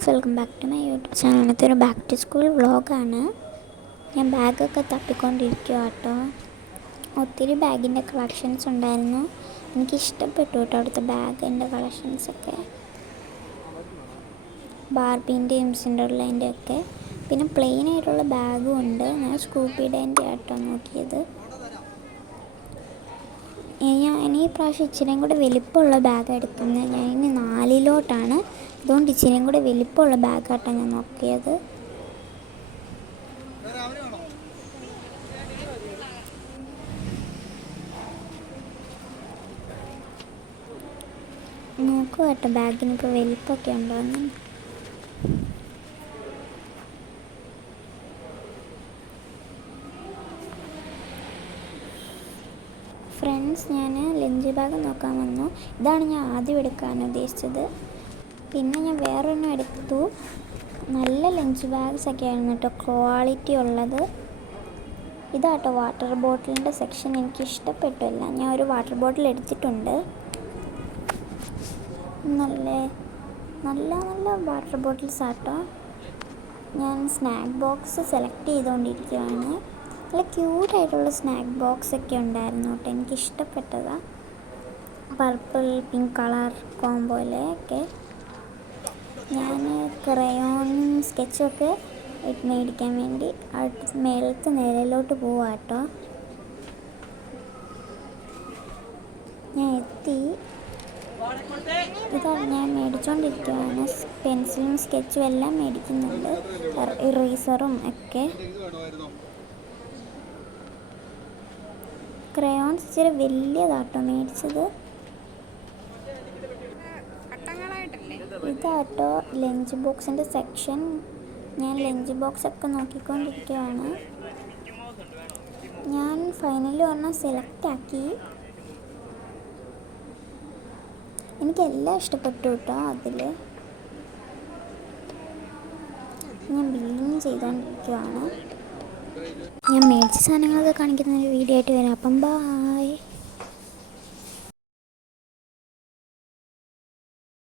Friends, welcome back to my YouTube channel. ഇതൊരു back to school വ്ളോഗാണ്. ഞാൻ ബാഗൊക്കെ തപ്പിക്കൊണ്ടിരിക്കുക കേട്ടോ. ഒത്തിരി ബാഗിൻ്റെ കളക്ഷൻസ് ഉണ്ടായിരുന്നു. എനിക്കിഷ്ടപ്പെട്ടു കേട്ടോ അവിടുത്തെ ബാഗിൻ്റെ കളക്ഷൻസൊക്കെ. ബാർബീൻ്റെയും സിൻഡർലേൻ്റെ ഒക്കെ. പിന്നെ പ്ലെയിൻ ആയിട്ടുള്ള ബാഗും ഉണ്ട്. ഞാൻ സ്കൂപ്പിഡേൻ്റെ ആട്ടോ നോക്കിയത്. ഞാൻ ഈ പ്രാവശ്യം ഇച്ചിരിയും കൂടെ വലിപ്പമുള്ള ബാഗ് എടുക്കുന്നത്. ഞാൻ ഇനി 4-ലോട്ടാണ്. അതുകൊണ്ട് ഇച്ചിരിയും കൂടെ വലിപ്പമുള്ള ബാഗാട്ടോ ഞാൻ നോക്കിയത്. നോക്കുക കേട്ടോ ബാഗിനിപ്പോൾ വലിപ്പമൊക്കെ ഉണ്ടോയെന്ന്. ഫ്രണ്ട്സ്, ഞാൻ ലഞ്ച് ബാഗ് നോക്കാൻ വന്നു. ഇതാണ് ഞാൻ ആദ്യം എടുക്കാൻ ഉദ്ദേശിച്ചത്. പിന്നെ ഞാൻ വേറൊരെണ്ണം എടുത്തു. നല്ല ലഞ്ച് ബാഗ്സൊക്കെ ആയിരുന്നു കേട്ടോ, ക്വാളിറ്റി ഉള്ളത്. ഇതാട്ടോ വാട്ടർ ബോട്ടിലിൻ്റെ സെക്ഷൻ. എനിക്ക് ഇഷ്ടപ്പെട്ടില്ല. ഞാൻ ഒരു വാട്ടർ ബോട്ടിൽ എടുത്തിട്ടുണ്ട്. നല്ല നല്ല നല്ല വാട്ടർ ബോട്ടിൽസ് ആട്ടോ. ഞാൻ സ്നാക്ക് ബോക്സ് സെലക്ട് ചെയ്തുകൊണ്ടിരിക്കുകയാണ്. നല്ല ക്യൂട്ടായിട്ടുള്ള സ്നാക്ക് ബോക്സൊക്കെ ഉണ്ടായിരുന്നു കേട്ടോ. എനിക്കിഷ്ടപ്പെട്ടതാണ്. പർപ്പിൾ പിങ്ക് കളർ കോംബോയിലൊക്കെ. ഞാൻ ക്രയോണും സ്കെച്ചൊക്കെ മേടിക്കാൻ വേണ്ടി മേളത്തെ നിലയിലോട്ട് പോവാം കേട്ടോ. ഞാൻ എത്തി. ഇതാ ഞാൻ മേടിച്ചുകൊണ്ടിരിക്കുകയാണ്. പെൻസിലും സ്കെച്ചും എല്ലാം മേടിക്കുന്നുണ്ട്. ഇറേസറും ഒക്കെ. ക്രയോൺസ് ഇച്ചിരി വലിയതാട്ടോ മേടിച്ചത്. ഇതാട്ടോ ലഞ്ച് ബോക്സിൻ്റെ സെക്ഷൻ. ഞാൻ ലഞ്ച് ബോക്സൊക്കെ നോക്കിക്കൊണ്ടിരിക്കുകയാണ്. ഞാൻ ഫൈനലി ഒരെണ്ണം സെലക്ട് ആക്കി. എനിക്കെല്ലാം ഇഷ്ടപ്പെട്ടു കേട്ടോ. അതിൽ ഞാൻ ബില്ലിങ് ചെയ്തുകൊണ്ടിരിക്കുകയാണ്. ഞാൻ മേടിച്ച സാധനങ്ങളൊക്കെ കാണിക്കുന്ന ഒരു വീഡിയോ ആയിട്ട് വരാം. അപ്പം ബായ്.